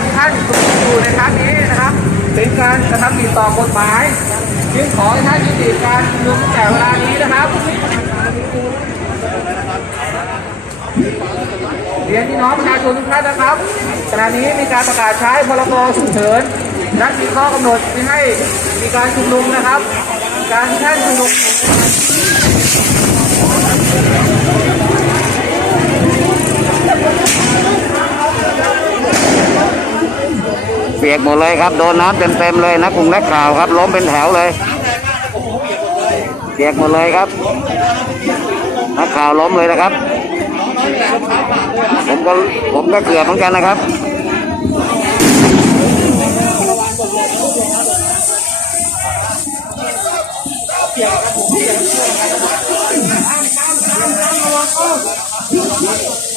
ารท่านอยู่ในครั้งนี้นะครับ เป็นการกระทำผิดต่อกฎหมายจึงขอท่านยุติการชุมนุมแต่เวลานี้นะครับเรียนพี่น้องประชาชนทุกท่านนะครับขณะนี้มีการประกาศใช้พรบฉุกเฉินนัดมีข้อกำหนดที่ให้มีการชุมนุมนะครับ การท่านชุมนุม เปียกหมดเลยครับโดนน้ำเต็มๆเลยนักกรุงนักข่าวครับ ล้มเป็นแถวเลย เปียกหมดเลยครับ นักข่าวล้มเลยนะครับ ผมก็ผมก็เกือบเหมือนกันนะครับ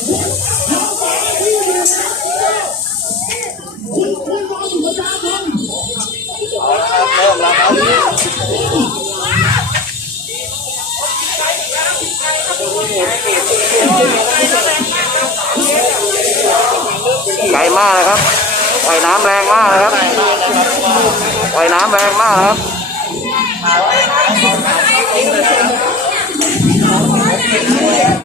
ไกลมากนะครับปล่อยน้ำแรงมากนะครับปล่อยน้ำแรงมากครับ